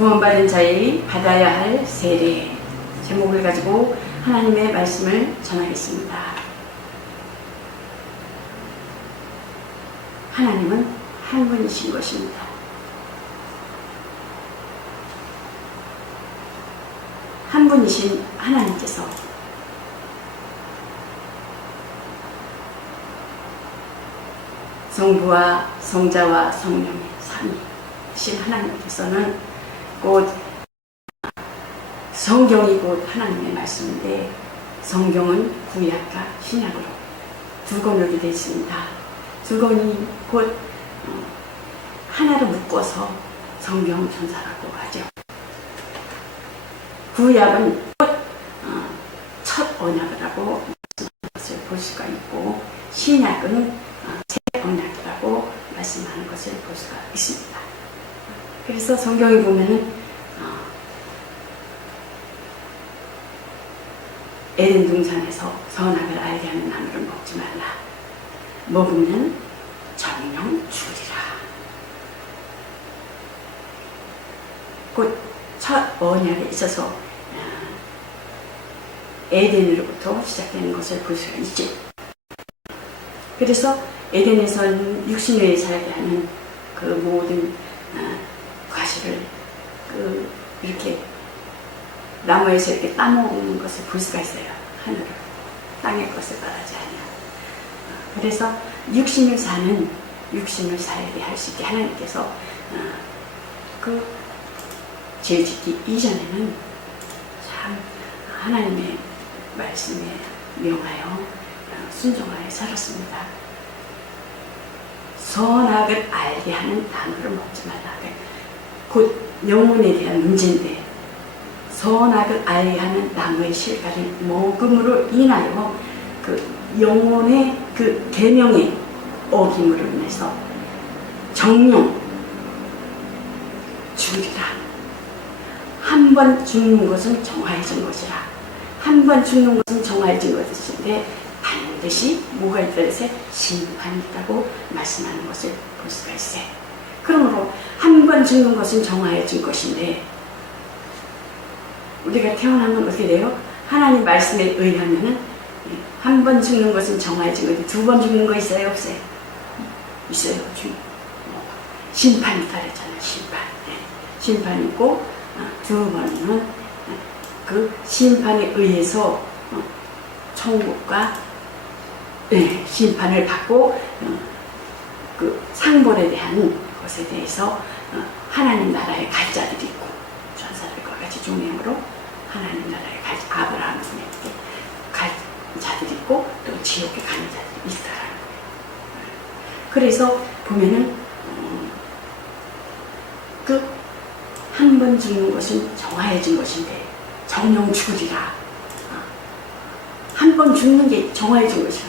구원받은 자의 받아야 할 세례 제목을 가지고 하나님의 말씀을 전하겠습니다. 하나님은 한 분이신 것입니다. 한 분이신 하나님께서 성부와 성자와 성령의 삼위신 하나님께서는 곧 성경이 곧 하나님의 말씀인데, 성경은 구약과 신약으로 두 권으로 되어 있습니다. 두 권이 곧 하나로 묶어서 성경전사라고 하죠. 구약은 곧 첫 언약이라고 말씀하는 것을 볼 수가 있고, 신약은 새 언약이라고 말씀하는 것을 볼 수가 있습니다. 그래서 성경에 보면은 에덴 동산에서 선악을 알게 하는 나무를 먹지 말라. 먹으면 정령 죽으리라. 곧 첫 언약에 있어서 에덴으로부터 시작되는 것을 볼 수가 있죠. 그래서 에덴에서는 60년에 살게 하는 그 모든 과실을 이렇게 나무에서 이렇게 따먹는 것을 볼 수가 있어요. 하늘을, 땅의 것을 바라지 않냐. 그래서 육신을 살게 할 수 있게 하나님께서 그 죄 짓기 이전에는 참 하나님의 말씀에 명하여 순종하여 살았습니다. 선악을 알게 하는 나무를 먹지 말라. 곧 영혼에 대한 문제인데, 선악을 알게 하는 나무의 실과를 먹음으로 인하여 그 영혼의 그 계명의 어김으로 인해서 정령 죽으리라. 한 번 죽는 것은 정화해진 것이라. 한 번 죽는 것은 정화해진 것인데 반드시 뭐가 있다 해서 심판이 있다고 말씀하는 것을 볼 수가 있어요. 그러므로 한 번 죽는 것은 정화해진 것인데, 우리가 태어나면 어떻게 돼요? 하나님 말씀에 의하면은 한 번 죽는 것은 정화해진 것인데 두 번 죽는 거 있어요? 없어요? 있어요. 심판이 따르잖아요. 심판이 있고, 두 번은 그 심판에 의해서 천국과 심판을 받고 그 상벌에 대한 것에 대해서 하나님 나라에 갈 자들이 있고, 전사들과 같이 종행으로 하나님 나라에 갈 아브라함 분에게 갈 자들이 있고, 또 지옥에 가는 자들이 있다라는 거예요. 그래서 보면은 그 한 번 죽는 것은 정화해진 것인데 정령 죽으리라. 한 번 죽는 게 정화해진 것이야.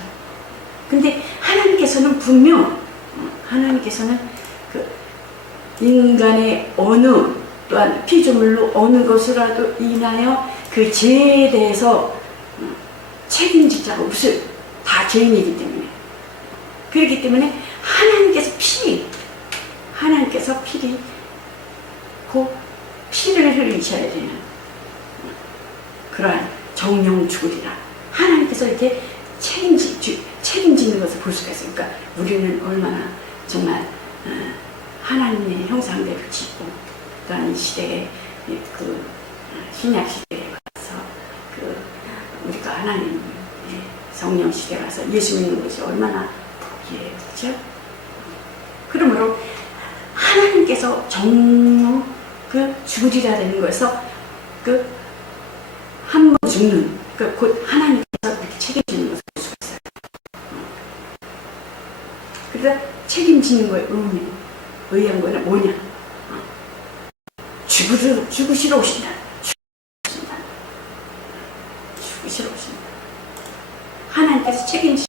근데 하나님께서는 분명 하나님께서는 그 인간의 어느, 또한 피조물로 어느 것이라도 인하여 그 죄에 대해서 책임질 자가 없어요. 다 죄인이기 때문에. 그렇기 때문에 하나님께서 피를 흘리셔야 되는 그러한 정령 죽으리라. 하나님께서 이렇게 책임지는 것을 볼 수가 있어요. 그러니까 우리는 얼마나 정말 하나님의 형상대로 짓고, 또한 이 시대에 그 신약 시대에 가서 우리가 하나님의 성령 시대에 가서 예수 믿는 것이 얼마나 복이에요. 그렇죠? 그러므로 하나님께서 정령 죽으리라 되는 거에서 한 번 죽는 곧 하나님께서 그렇게 책임지는 것을 볼 수가 있어요. 그래서 책임지는 거에 의한 거는 뭐냐? 죽으시러 오신다. 죽으시러 오신다. 하나님께서 책임지.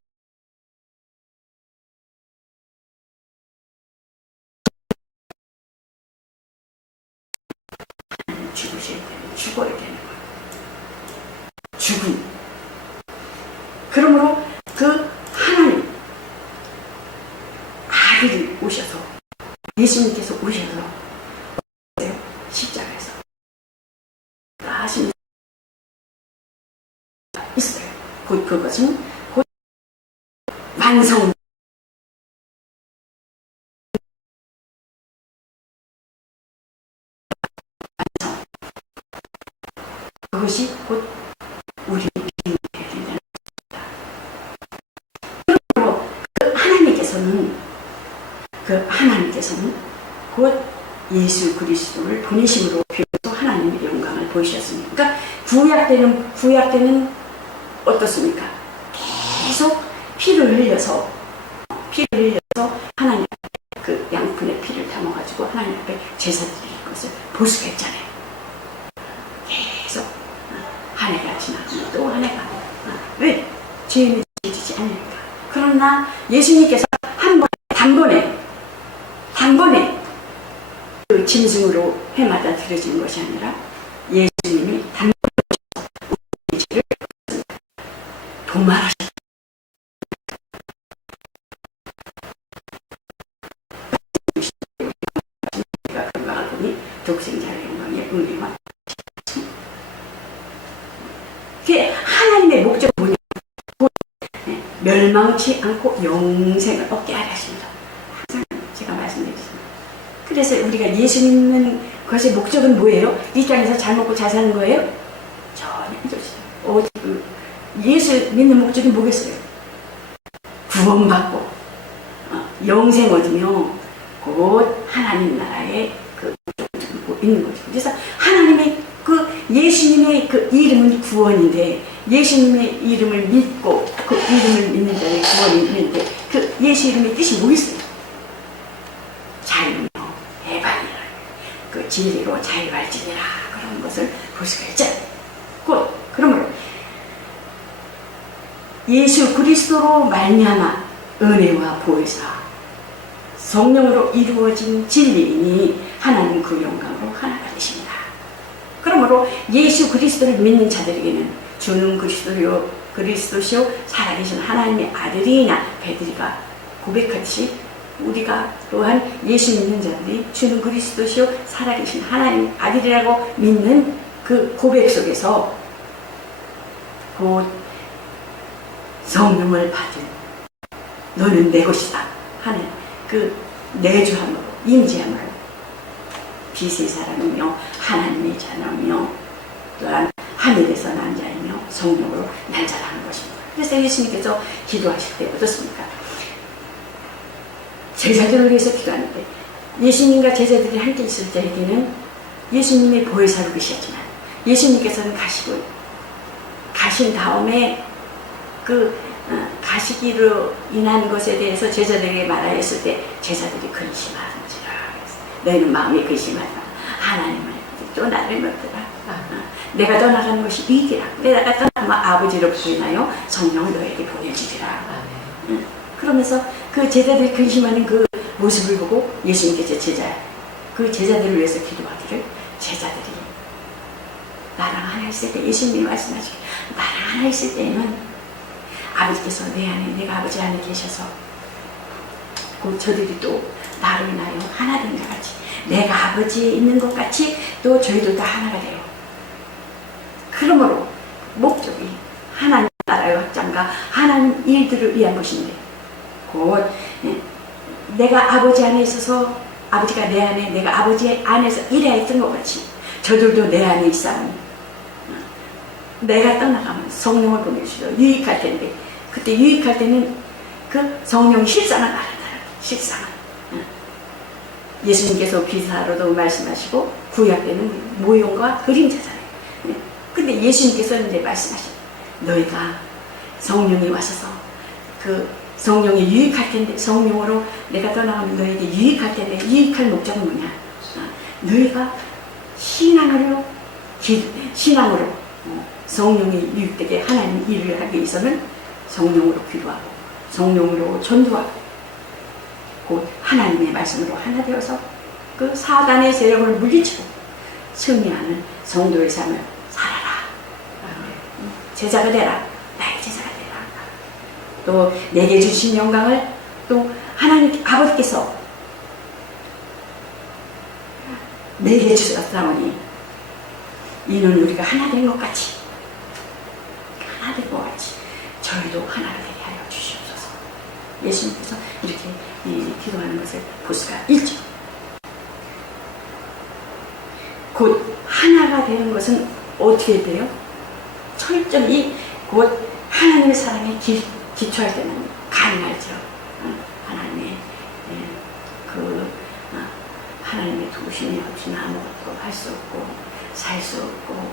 죽어야 되는 거예요. 죽음. 그러므로 그 하나님 아들이 오셔서, 예수님께서 오셔서 십자가에서 것은 곧 완성. 그것이 곧 우리 비밀이 되어야 된다는 것입니다. 그러므로 하나님께서는 곧 예수 그리스도를 보내심으로 비로소 하나님의 영광을 보이셨습니다. 그러니까 구약 때는 어떻습니까? 계속 피를 흘려서 하나님 앞에 그 양푼의 피를 담아가지고 하나님 앞에 제사 드릴 것을 보수했잖아요. 계속 한 해가 지나면 또 한 해가. 왜? 죄인을 지지 않으니까. 그러나 예수님께서 단번에 그 짐승으로 해마다 드려지는 것이 아니라 예수님이 단번에 우리의 죄를 도말하셨다. 우리가 건강을 보니 독생자의 영광에 의리와 그게 하나님의 목적은 뭐냐? 멸망치 않고 영생을 얻게 하려 하십니다. 항상 제가 말씀드리겠습니다. 그래서 우리가 예수 믿는 것의 목적은 뭐예요? 이 땅에서 잘 먹고 잘 사는 거예요? 전혀 아니죠. 예수 믿는 목적이 뭐겠어요? 구원받고 영생 얻으며 곧 하나님 나라의 그 목적을 두고 있는 거죠. 그래서 하나님의 예수님의 그 이름은 구원인데, 예수님의 이름을 믿고 그 이름을 믿는 자의 구원이 있는데, 그 예수 이름의 뜻이 뭐겠어요? 자유며 해방이라, 그 진리로 자유할지니라, 그런 것을 볼 수가 있잖아요. 그러므로 예수 그리스도로 말미암아 은혜와 보혜사 성령으로 이루어진 진리이니 하나님 그 영광으로 하나가 되십니다. 그러므로 예수 그리스도를 믿는 자들에게는 주는 그리스도시요 살아계신 하나님의 아들이나 베드로가 고백하듯이 우리가 또한 예수 믿는 자들이 주는 그리스도시요 살아계신 하나님의 아들이라고 믿는 그 고백 속에서 곧 성령을 받은 너는 내 것이다 하는 그 내주함으로 임재함으로 빛의 사람이며 하나님의 자녀이며 또한 하늘에서 난 자이며 성령으로 날 자라는 것입니다. 그래서 예수님께서 기도하실 때 어떻습니까? 제자들을 위해서 기도하는데 예수님과 제자들이 함께 있을 때에는 예수님의 보혜사로 계셨지만 예수님께서는 가신 다음에 그 가시기로 인한 것에 대해서 제자들에게 말하였을 때 제자들이 근심하는지라. 너희는 마음이 근심하지 마. 하나님을 또 나를 믿더라. 내가 떠나가는 것이 이익이라. 내가 떠나면 아버지로 부인하여 성령을 너에게 보내주리라. 그러면서 그 제자들이 근심하는 그 모습을 보고 예수님께서 그 제자들을 위해서 기도하기를 제자들이 나랑 하나 있을 때 예수님이 말씀하시길 나랑 하나 있을 때는 아버지께서 내 안에 내가 아버지 안에 계셔서 곧 저들이 또 나로 인하여 하나 된 것 같이 내가 아버지에 있는 것 같이 또 저희도 다 하나가 돼요. 그러므로 목적이 하나님 나라의 확장과 하나님 일들을 위한 것인데 곧 내가 아버지 안에 있어서 아버지가 내 안에 내가 아버지 안에서 일해야 했던 것 같이 저들도 내 안에 있사오니 내가 떠나가면 성령을 보내주셔 유익할 텐데 그때 유익할 때는 그 성령 실상을 알아라. 실상을 예수님께서 기사로도 말씀하시고 구약 때는 모형과 그림자잖아요. 근데 예수님께서 이제 말씀하시죠. 너희가 성령이 와서서 그 성령이 유익할 텐데 성령으로 내가 떠나가면 너에게 유익할 텐데 유익할 목적은 뭐냐? 너희가 신앙으로 성령이 유익되게 하나님 일을 하기 위해서는 성령으로 기도하고 성령으로 전도하고 곧 하나님의 말씀으로 하나 되어서 그 사단의 세력을 물리치고 승리하는 성도의 삶을 살아라. 제자가 되라. 나의 제자가 되라. 또 내게 주신 영광을 또 하나님 아버지께서 내게 주셨사오니 이는 우리가 하나 된 것 같이 저희도 하나가 되게 하여 주시옵소서. 예수님께서 이렇게 기도하는 것을 볼 수가 있죠. 곧 하나가 되는 것은 어떻게 돼요? 철저히 곧 하나님의 사랑에 기초할 때는 가능하죠. 하나님의 하나님의 도우심이 없이는 아무것도 할 수 없고 살 수 없고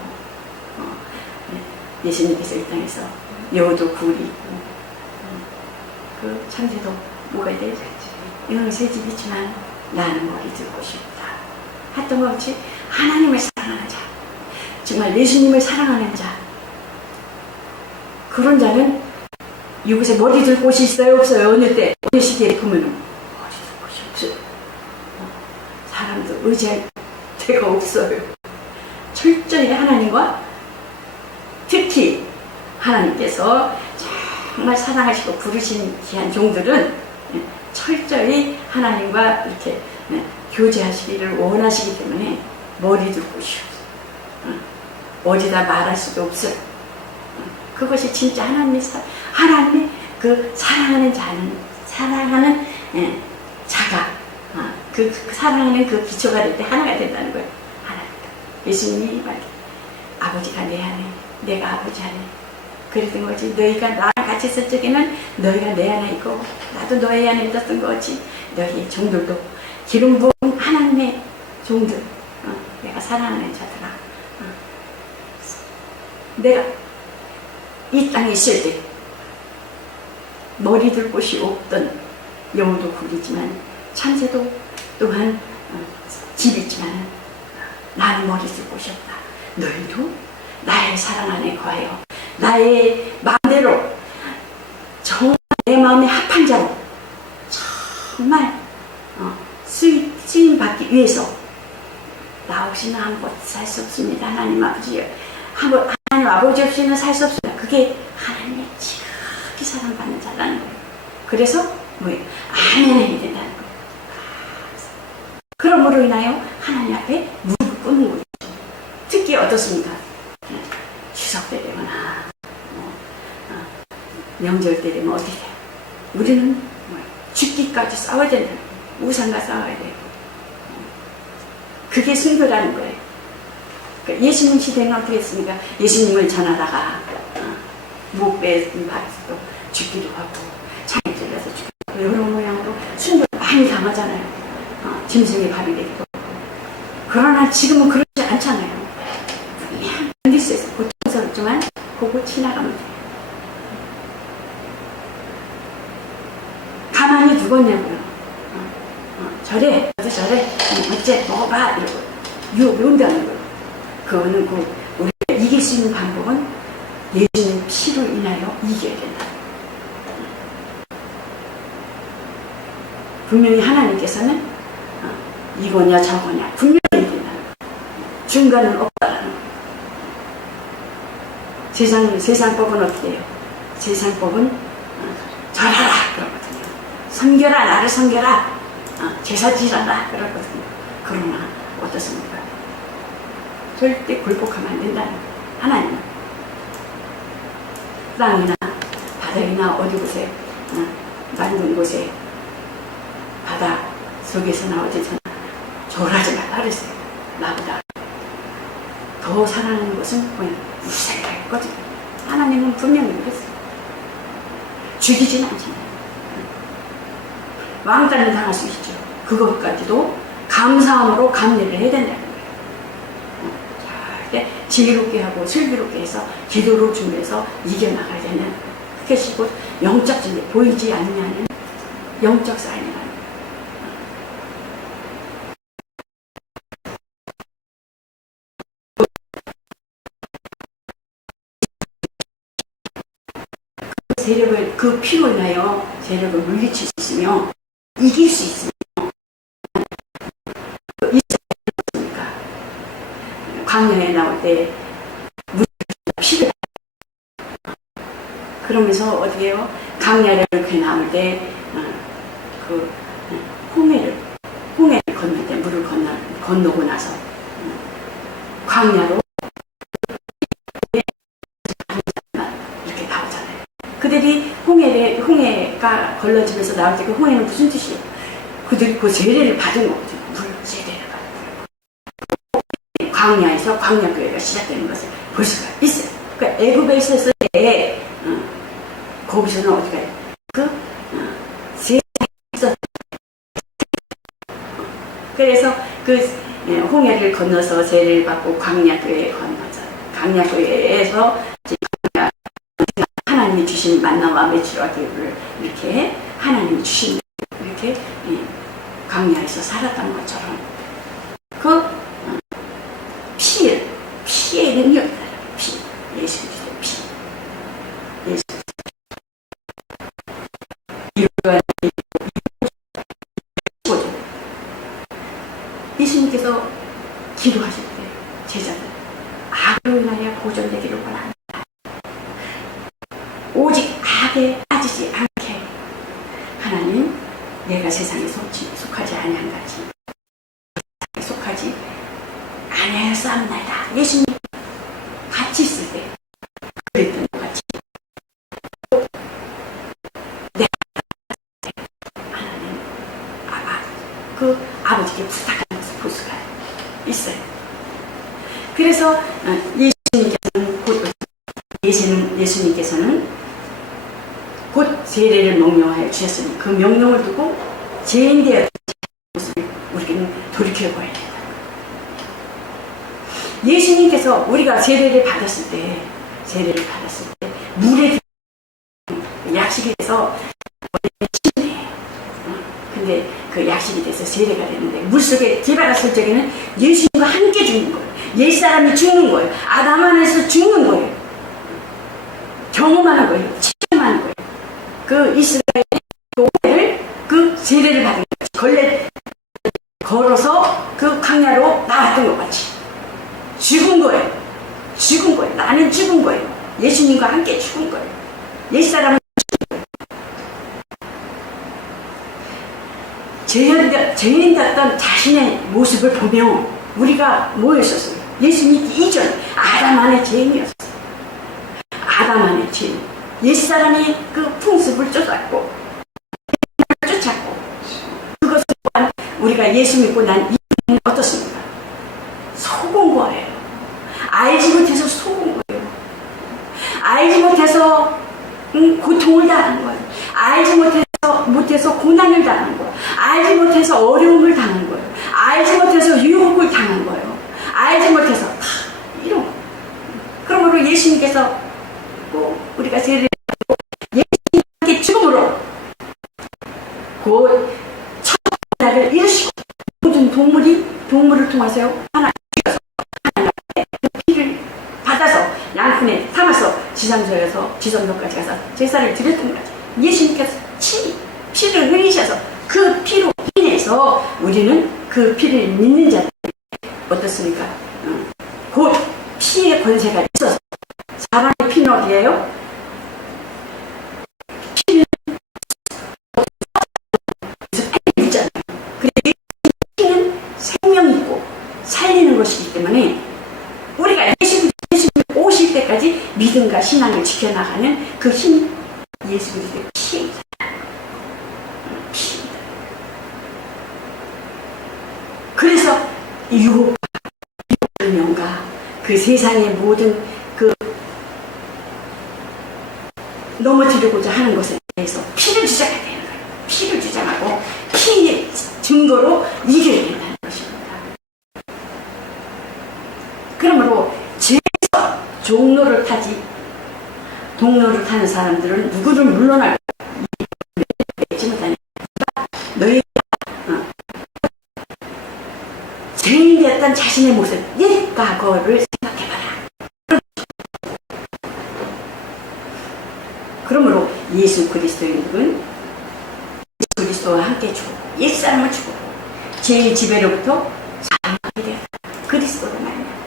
예수님께서 이 땅에서 여우도 굴이 있고 그 참새도 뭐가 돼요? 이런 새 집이 있지만 나는 머리 들고 싶다 했던 것 같이 하나님을 사랑하는 자, 정말 예수님을 사랑하는 자, 그런 자는 이곳에 머리 들 곳이 있어요? 없어요? 어느 때 어느 시기에 보면 머리 들 곳이 없어요. 사람도 의지할 데가 없어요. 철저히 하나님과 특히 하나님께서 정말 사랑하시고 부르신 귀한 종들은 철저히 하나님과 이렇게 교제하시기를 원하시기 때문에 머리 들 곳이 없어요. 어디다 말할 수도 없어요. 그것이 진짜 하나님의 그 사랑하는 자는, 사랑하는 자가 그 사랑하는 그 기초가 될 때 하나가 된다는 거예요. 하나입니다. 예수님이 말해 아버지가 내 안에, 내가 아버지 안에. 그랬던 거지. 너희가 나랑 같이 있을 적에는 너희가 내 안에 있고 나도 너희 안에 있었던 거지. 너희 종들도 기름 부은 하나님의 종들, 내가 사랑하는 자들아, 내가 이 땅에 있을 때 머리 들 곳이 없던 여우도 굴이지만 참새도 또한 집이 있지만 나는 머리 들 곳이 없다. 너희도 나의 사랑 안에 거하여 나의 마음대로 정말 내 마음에 합한 자로 정말 쓰임 받기 위해서 나 없이는 아무것도 살 수 없습니다. 하나님 아버지, 하나님 아버지 없이는 살 수 없습니다. 그게 하나님의 지극히 사랑받는 자라는 거예요. 그래서 뭐예요? 아멘이 된다는 거예요. 그러므로 인하여 하나님 앞에 무릎을 꿇는 거죠. 특히 어떻습니까? 추석 때 되거나 명절 때 되면 어떻게 돼요? 우리는 죽기까지 싸워야 된다는 거예요. 우상과 싸워야 돼요. 그게 순교라는 거예요. 그러니까 예수님 시대는 어떻게 했습니까? 예수님을 전하다가 목배 박에서도 죽기도 하고 창에 찔려서 죽기도 하고 여러 모양으로 순교 많이 당하잖아요. 짐승의 밥이 되기도 하고. 그러나 지금은 그렇지 않잖아요. 그냥 견딜 수 있어요. 고통스럽지만 그거 지나가면 돼요. 가만히 두었냐고요. 저래, 저도 저래, 어째 먹어봐 이러고 유혹을 온다는 거예요. 그거는 우리가 이길 수 있는 방법은 예수님 피로 인하여 이겨야 된다. 분명히 하나님께서는 이거냐 저거냐 분명히 된다는 거예요. 중간은 없다라는 거예요. 세상 법은 어떻게 해요? 세상 법은 절하라 그러거든요. 섬겨라, 나를 섬겨라, 제사 지라라 그러거든요. 그러나 어떻습니까? 절대 굴복하면 안 된다는 거예요. 하나님은 땅이나 바다이나 어디 곳에 맑은 곳에 바다 속에서나 어디서나 졸하지 말라 그랬어요. 나보다 더 사랑하는 것은 뭐야? 우세가 있거든요. 하나님은 분명히 그랬어요. 죽이진 않잖아요. 왕따는 당할 수 있죠. 그것까지도 감사함으로 감내를 해야 된다는 거예요. 절대 지혜롭게 하고 슬기롭게 해서 기도로 준비해서 이겨나가야 되는 그것이 곧 영적 진리, 보이지 않는 영적 사인이라는 거예요. 세력을 그 피로 인하여 세력을 물리칠 수 있으며 이길 수 있으며 있습니까? 광야에 나올 때 피를 그러면서 어떻게 해요? 강야를 이렇게 나올 때 그 홍해를 건널 때 물을 건너고 나서 광야로 이렇게 나오잖아요. 근데 홍해가 걸러지면서 나올 때 그 홍해는 무슨 뜻이에요? 그들이 그 세례를 받은 거거든요. 물 세례를 받은 거예요. 광야에서 광야교회가 시작되는 것을 볼 수가 있어요. 그러니까 애굽에 있었을 때 거기서는 어디 가요? 세상에 있었어요. 그래서 그 홍해를 건너서 세례를 받고 광야교회에 건너서 광야교회에서 하나님이 주신 만나와 메추라 기후를 이렇게 하나님이 주신 이렇게 광야에서 살았던 것처럼 그 피의 능력이 달라요. 예수 그리스도 피. 예수 예수님께서 기도하실 때 제자들 악을 인하여 보존되기를 원합니다. 오직 악에 빠지지 않게 하나님 내가 세상에 속하지 아니한 같이 속하지 아니하였사옵나이다. 예수님 같이 있을 때 그랬던 것 같이 하나님 그 아버지께 부탁하는 것을 볼 수가 있어요. 그래서 예수님께서는 곧 세례를 명령하여 주셨으니 그 명령을 두고 죄인되었던 모습을 우리는 돌이켜봐야 된다. 예수님께서 우리가 세례를 받았을 때 물에 약식이 돼서 침이에요. 근데 그 약식이 돼서 세례가 되는데 물속에 들어갔을 적에는 예수님과 함께 죽는 거예요. 옛사람이 죽는 거예요. 아담 안에서 죽는 거예요. 경험하는 거예요. 체험하는 거예요. 그 이스라엘의 교회를 그 세례를 받은 거지. 걸어서 그 광야로 나왔던 것 같이 죽은 거예요. 나는 죽은 거예요. 예수님과 함께 죽은 거예요. 옛사람은 죽은 거예요. 죄인이었던 자신의 모습을 보며 우리가 뭐였었어요? 예수님 이전 아담 안의 죄인이었어요. 아담 안의 죄인. 옛사람이 그 풍습을 쫓았고 그것을 또한 우리가 예수 믿고 난 이후에는 어떻습니까? 속은 거예요. 알지 못해서 속은 거예요. 알지 못해서 고통을 당한 거예요. 알지 못해서 고난을 당한 거예요. 알지 못해서 어려움을 당한 거예요. 알지 못해서 유혹을 당한 거예요. 알지 못해서 다 이런 거예요. 그러므로 예수님께서 우리가 세례를 받고 예수님께 죽음으로 곧 첫 나를 이루시고 모든 동물을 통해서 하나님의 피를 받아서 양푼에 담아서 지성소까지 가서 제사를 드렸던 거죠. 예수님께서 피를 흘리셔서 그 피로 인해서 우리는 그 피를 믿는 자들이 어떻습니까? 곧 피의 권세가 있어서 사람의 피는 어디예요? 피는 있잖아요. 그런데 피는 생명이 있고 살리는 것이기 때문에 우리가 예수님 오실 때까지 믿음과 신앙을 지켜나가는 그 힘, 예수 그리스도의 피입니다. 피입니다. 그래서 유혹과 명과 그 세상의 모든 그 넘어지려고자 하는 것에 대해서 피를 주장해야 되는 거예요. 피를 주장하고 피의 증거로 이겨야 된다는 것입니다. 그러므로 죄에서 종로를 타지 동로를 타는 사람들은 누구를 물러날 맺지 못하는 너희가 죄인 되었던 자신의 모습 옛 과거를 생각해봐라. 그러므로 예수 그리스도인은 예수 그리스도와 함께 죽고 옛사람을 죽고 죄의 지배로부터 자유하게 되었다. 그리스도로 말미암아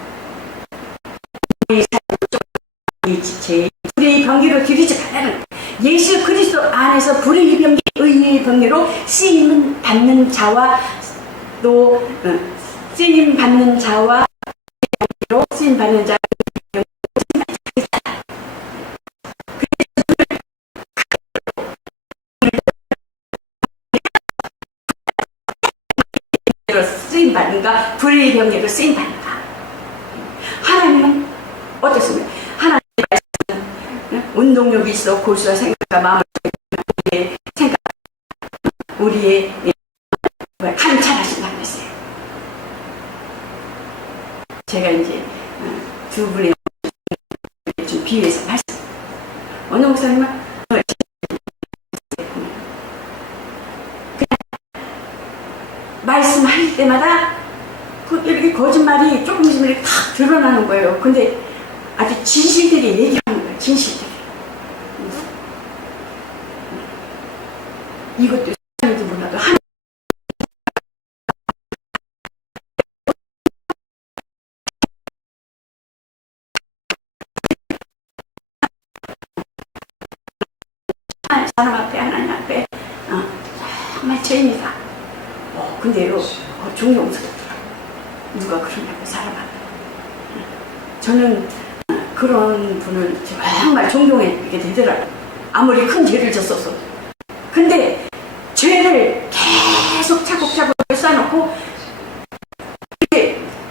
죄의 불의의 병기로 들이지 말라는 예수 그리스도 안에서 불의의 병기 의의 병기로 쓰임 받는 자와 또 쓰임 받는 자와 쓰임 받는 자 사람과 불의 병력을 쓰인답니다. 하나님은 어떻습니까? 하나님의 말씀은 운동력이 있어 골수와 생각과 마음을 우리의 생각, 우리의 감찰하신다는 것이에요. 제가 이제 두 분의 좀 비유해서 말씀. 어느 목사님은 말씀할 때마다 이렇게 거짓말이 조금씩 이렇게 탁 드러나는 거예요. 근데 아주 진실들이 얘기하는 거예요. 진실들이. 이것도 사람인지 몰라도 사람 앞에 하나님 앞에 정말 죄입니다. 근데요 존경스럽더라고요. 누가 그러냐고 사람 앞에. 저는 그런 분을 정말 존경하게 되더라고요. 아무리 큰 죄를 졌어도. 근데 죄를 계속 차곡차곡 쌓아놓고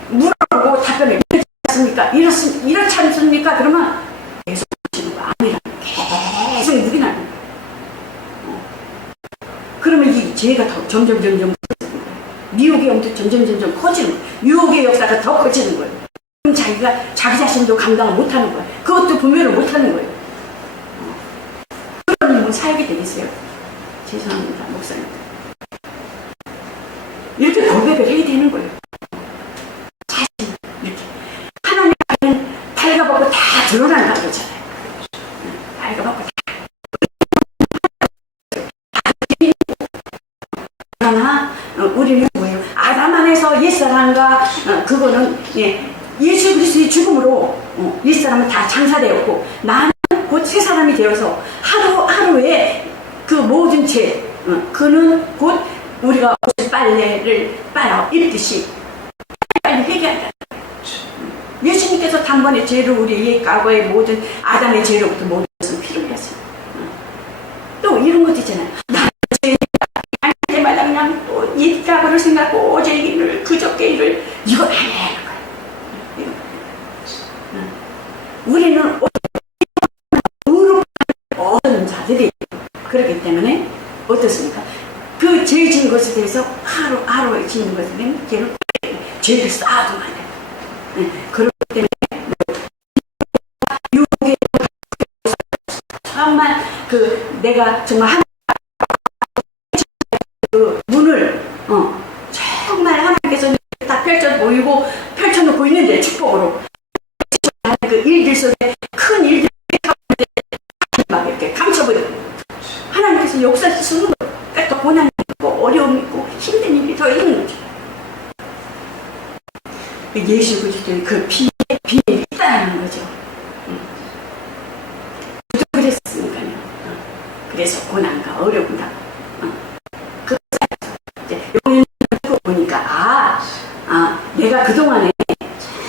물어보고 답변을 이렇지 않습니까? 이렇지 않습니까? 그러면 계속 하시는 거 아니라는 계속 묵인하는 거예요. 그러면 이 죄가 더 점점 커지는 거예요. 미혹의 영도 점점 커지는 거예요. 유혹의 역사가 더 커지는 거예요. 그럼 자기가 자기 자신도 감당을 못하는 거예요. 그것도 분별을 못하는 거예요. 그런 분은 살게 되겠어요? 죄송합니다, 목사님. 이렇게 고백을 해야 되는 거예요. 자신 이렇게 하나님 앞에는 발가벗고 다 드러난다고 그러잖아요. 발가벗고 다. 그러나 우리는 뭐예요? 아담 안에서 옛사람과 그거는 예수 그리스도의 죽음으로 옛사람은 다 장사되었고 나는 곧 새 사람이 되어서 하루하루에 그 모든 죄 그는 곧 우리가 옷 빨래를 빨아 입듯이 빨리 회개한다. 예수님께서 단번에 죄를 우리의 과거의 모든 아담의 죄로부터 모든 것을 피를 흘렸어요. 또 이런 것도 있잖아요. 할 때마다 그냥 또 옛과거를 생각하고 어제 일을 그저께 일을 이걸 안 해야 하는 거예요. 우리는 어떤 자들이 그렇기 때문에 어떻습니까? 그 죄 지은 것에 대해서 하루하루에 지은 것에 대해서 죄를 쌓아두면 안 돼요. 그렇기 때문에 유혹의 정말 내가 정말 그 문을 정말 하나님께서 다 펼쳐놓고 있는데 축복으로 그 일들 속에 큰 일들 막 이렇게 감춰버리고 하나님께서 역사하시는 거예요. 그러니까 더 고난이 있고 어려움이 있고 힘든 일이 더 있는 거죠. 예수 그리스도의 그 비밀이 있다는 거죠. 저도 그랬으니까요. 그래서 고난과 어려움과 여기 보니까 내가 그동안에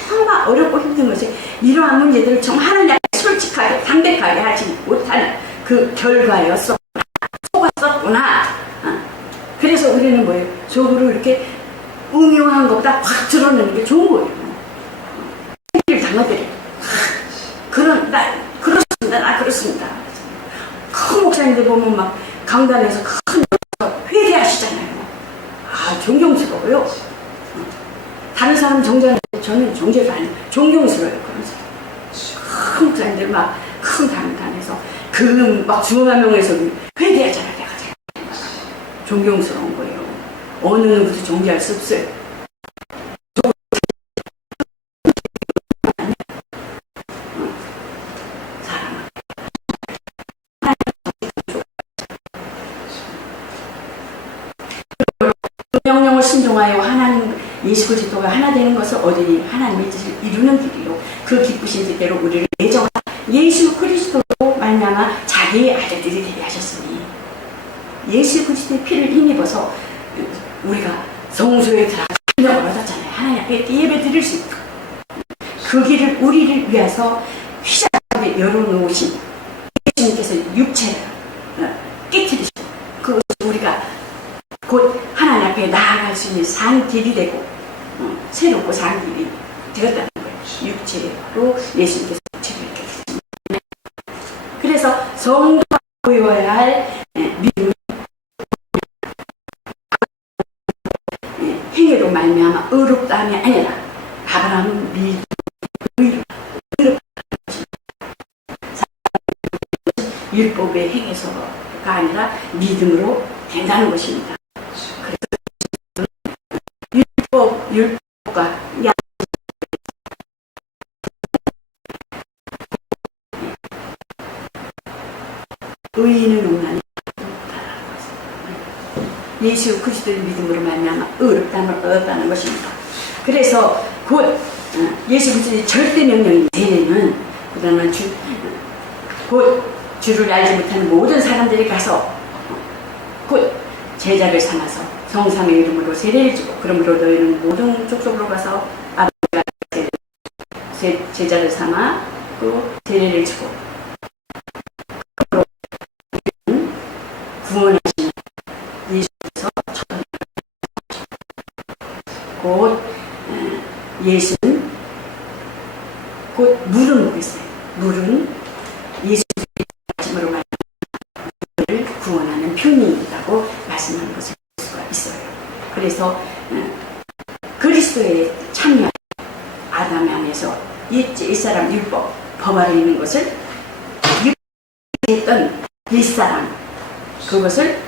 정말 어렵고 힘든 것이 이러한 문제들을 정말 하나님 앞에 솔직하게 담백하게 하지 못하는 그 결과였었구나. 속았었구나. 그래서 우리는 뭐예요? 속으로 이렇게 음흉한 것보다 확 드러내는 게 좋은 거예요. 생기를 당하더래. 나 그렇습니다. 큰 목사님들 보면 막 강단에서 큰 회개하시잖아요. 존경스러워요. 다른 사람 정죄하는데 저는 정죄를 안 해요. 존경스러워요. 그런 사람. 큰 목사님들 막 큰 강단에서 막 수만 명에서 회개하잖아요. 내가 존경스러운 거예요. 어느 누구도 정죄할 수 없어요. 명령을 순종하여 하나님 예수 그리스도가 하나 되는 것을 얻으니 하나님의 뜻을 이루는 길이요 그 기쁘신 뜻대로 우리를 내정하 예수 그리스도로 말미암아 자기의 아들들이 되게 하셨으니 예수 그리스도의 피를 힘입어서 우리가 성소에 들어가서 능력을 얻었잖아요. 하나님 앞에 이렇게 예배 드릴 수 있고 그 길을 우리를 위해서 휘장하게 열어놓으신 예수님께서 육체를 깨뜨리시고 그것을 우리가 곧 하나님 앞에 나아갈 수 있는 산 길이 되고 새롭고 산 길이 되었다는 거예요. 육체로 예수님께서 육체를 이렇게 주셨습니다. 그래서 성도가 보여야 할 믿음은 행위로 말미암아 의롭다함이 아니라 아브라함은 믿음으로 의롭다는 것입니다. 율법의 행해서가 아니라 믿음으로 된다는 것입니다. 그래서 율법과 의인은 오나니 의롭다라는 것입니다. 예수 그리스도의 믿음으로 말미암아 의롭다함을 얻었다는 것입니다. 그래서 곧 예수 그리스도의 절대 명령인 세례는 그다음에 곧 주를 알지 못하는 모든 사람들이 가서 곧 제자를 삼아서 성삼의 이름으로 세례를 주고 그러므로 너희는 모든 족속으로 가서 아버지가 제자를 삼아 또 세례를 주고 구원하시는 예수께서 곧 예수는 곧 물은 뭐겠어요? 물은 예수의 말씀으로 말하는 구원하는 편이라고 말씀하는 것을 볼 수가 있어요. 그래서 그리스도에 참여한 아담 안에서 옛사람 율법 법 아래 있는 것을 했던 옛사람 그것을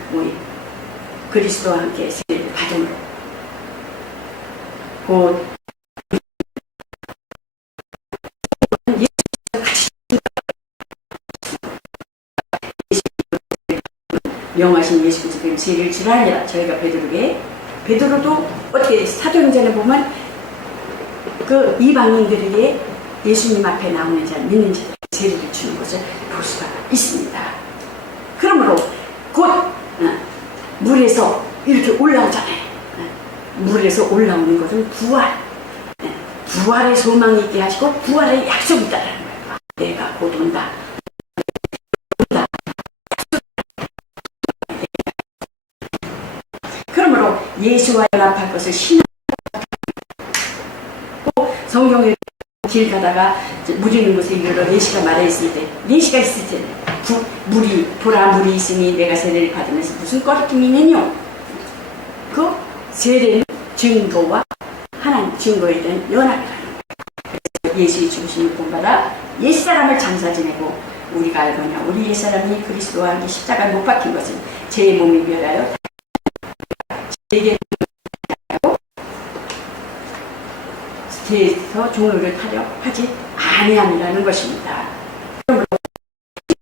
그리스도와 함께 세례를 받음으로 곧 명하신 예수 그리스도의 세례를 주라니라. 저희가 베드로도 어떻게 사도행전에 보면 그 이방인들에게 예수님 앞에 나오는 자 믿는 자들에게 세례를 주는 것을 볼 수가 있습니다. 그러므로 곧 물에서 이렇게 올라오잖아요. 물에서 올라오는 것은 부활의 소망이 있게 하시고 부활의 약속이 있다는 거예요. 내가 곧 온다. 그러므로 예수와 연합할 것을 신앙하고 성경에 길 가다가 물 있는 곳에 이르러 예시가 말해있을 때 예시가 있을 때 물이 있으니 내가 세례를 받으면서 무슨 꺼리낌이 있느뇨? 그 세례는 증거와 하나님 증거에 대한 연합이라는 거예요. 예수의 죽으심을 본받아 옛사람을 장사 지내고 우리가 알거냐 우리 옛사람이 그리스도와 함께 십자가에 못 박힌 것은 제 몸이 멸하여 제게 제에서 종로를 타려 하지 아니함이라는 것입니다. 그러므로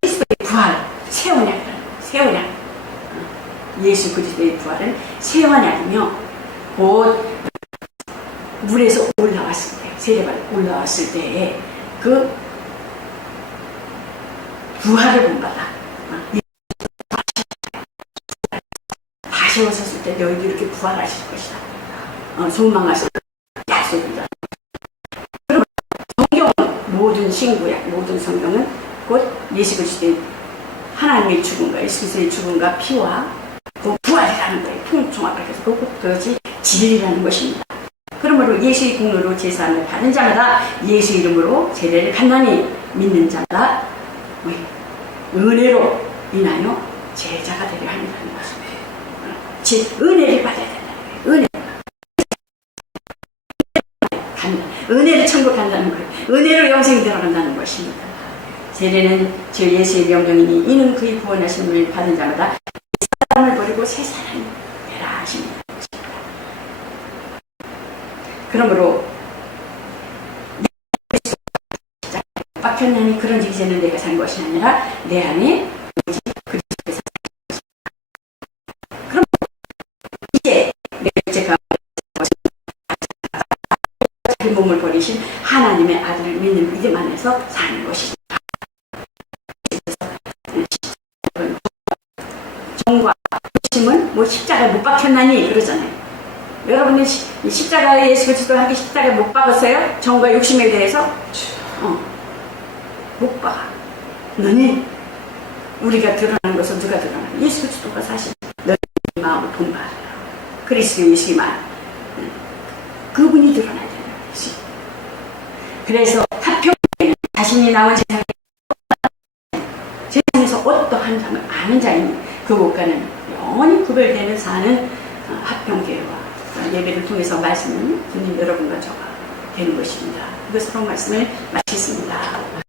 그리스도의 부활, 새 언약이라는 거예요. 새 언약. 예수 그리스도의 부활은 새 언약이며 곧 물에서 올라왔을 때, 세례받고 올라왔을 때에 그 부활을 본받아. 다시 오셨을 때 너희도 이렇게 부활하실 것이다. 소망하실 약속이다. 그러면 성경은 모든 신구약, 모든 성경은 곧 예수 그리스도의 하나님의 죽음과 예수 그리스도의 죽음과 피와 그 부활이라는 거예요. 통종합하게 해서 그것이 진리라는 것입니다. 그러므로 예수의 공로로 제사함을 받은 자마다 예수 이름으로 세례를 받나니 믿는 자마다 은혜로 인하여 제자가 되려 한다는 것입니다. 은혜를 받아야 된다는 거예요. 은혜를 천국 간다는 거예요. 은혜로 영생이 들어간다는 것입니다. 세례는 주 예수의 명령이니 이는 그의 구원하심을 받은 자마다 사람을 버리고 새 사람이 되라 하십니다. 그러므로 박혔나니 그런 이제는 내가 산 것이 아니라 내 안에 오직 그리스도께서 산 것이다. 그럼 이제 내 죄가 자기 몸을 버리신 하나님의 아들을 믿는 믿음 안에서 사는 것이다. 정과 부심은 뭐 십자가에 못 박혔나니 그러잖아요. 여러분은 십자가에 예수 그리스도 하기 십자가에 못 박았어요? 정과 욕심에 대해서? 못 박아. 너니 우리가 드러나는 것은 누가 드러나? 예수 그리스도가 사실 너희 마음을 본받아요. 그리스도 예수의 마음 그분이 드러나. 그래서 합평에는 자신이 나온 세상에서 어떠한 점을 아는 자인 그곳과는 영원히 구별되는 사는 합평교회와 예배를 통해서 말씀은 주님 여러분과 저가 되는 것입니다. 이것으로 말씀을 마치겠습니다.